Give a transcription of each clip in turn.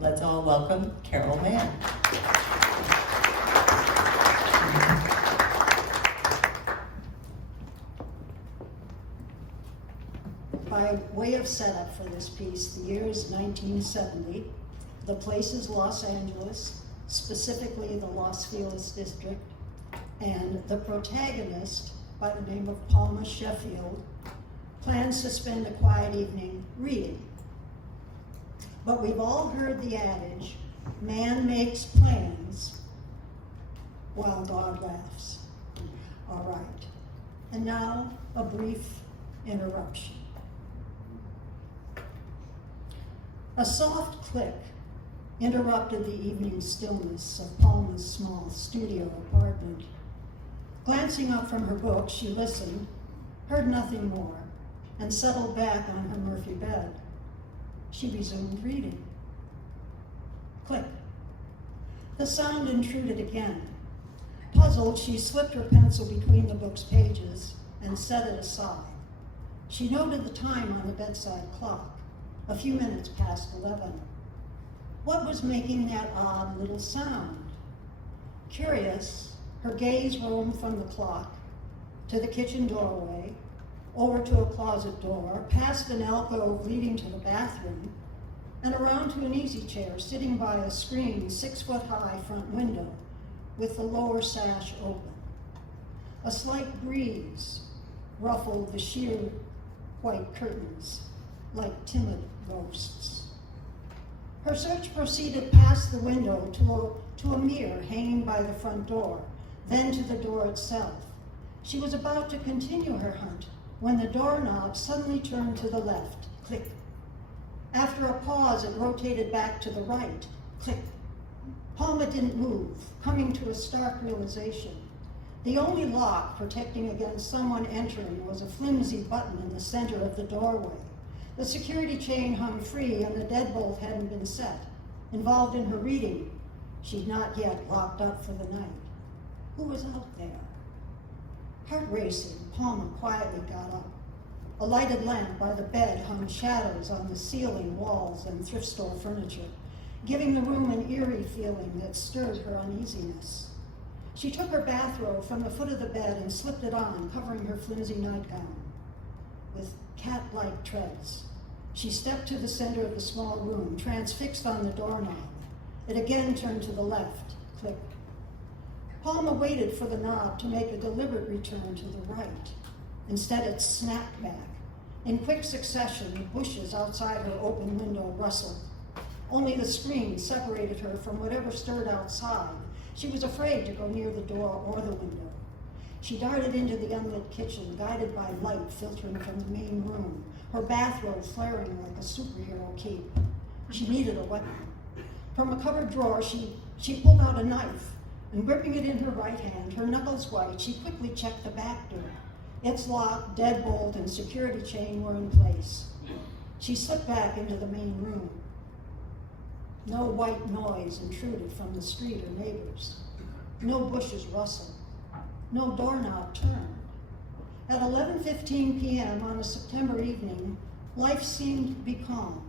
Let's all welcome Carol Mann. By way of setup for this piece, the year is 1970. The place is Los Angeles, specifically the Los Feliz district, and the protagonist, by the name of Palma Sheffield, plans to spend a quiet evening reading. But we've all heard the adage, man makes plans while God laughs. All right, and now a brief interruption. A soft click interrupted the evening stillness of Palma's small studio apartment. Glancing up from her book, she listened, heard nothing more, and settled back on her Murphy bed. She resumed reading. Click. The sound intruded again. Puzzled, she slipped her pencil between the book's pages and set it aside. She noted the time on the bedside clock. A few minutes past 11. What was making that odd little sound? Curious, her gaze roamed from the clock to the kitchen doorway, over to a closet door, past an alcove leading to the bathroom, and around to an easy chair sitting by a screened 6-foot-high front window with the lower sash open. A slight breeze ruffled the sheer white curtains like timid ghosts. Her search proceeded past the window to a mirror hanging by the front door, then to the door itself. She was about to continue her hunt when the doorknob suddenly turned to the left, click. After a pause, it rotated back to the right, click. Palma didn't move, coming to a stark realization. The only lock protecting against someone entering was a flimsy button in the center of the doorway. The security chain hung free and the deadbolt hadn't been set. Involved in her reading, she'd not yet locked up for the night. Who was out there? Heart racing, Palma quietly got up. A lighted lamp by the bed hung shadows on the ceiling, walls, and thrift store furniture, giving the room an eerie feeling that stirred her uneasiness. She took her bathrobe from the foot of the bed and slipped it on, covering her flimsy nightgown. With cat-like treads, she stepped to the center of the small room, transfixed on the doorknob. It again turned to the left, click. Palma waited for the knob to make a deliberate return to the right. Instead, it snapped back. In quick succession, the bushes outside her open window rustled. Only the screen separated her from whatever stirred outside. She was afraid to go near the door or the window. She darted into the unlit kitchen, guided by light filtering from the main room, her bathrobe flaring like a superhero cape. She needed a weapon. From a cupboard drawer, she pulled out a knife, and gripping it in her right hand, her knuckles white, she quickly checked the back door. Its lock, deadbolt, and security chain were in place. She slipped back into the main room. No white noise intruded from the street or neighbors. No bushes rustled. No doorknob turned. At 11:15 p.m. on a September evening, life seemed to be calm,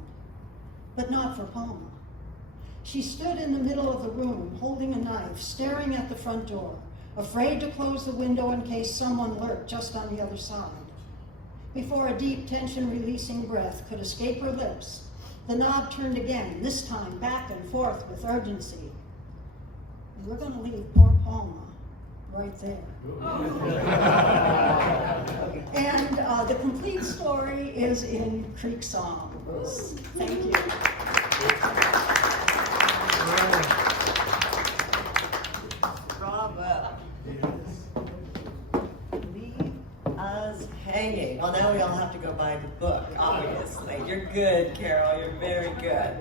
but not for Palma. She stood in the middle of the room, holding a knife, staring at the front door, afraid to close the window in case someone lurked just on the other side. Before a deep, tension-releasing breath could escape her lips, the knob turned again, this time back and forth with urgency. We're going to leave poor Palma right there. And the complete story is in Creek Songs. Thank you. Bravo. Leave us hanging. Well, now we all have to go buy the book, obviously. You're good, Carol. You're very good.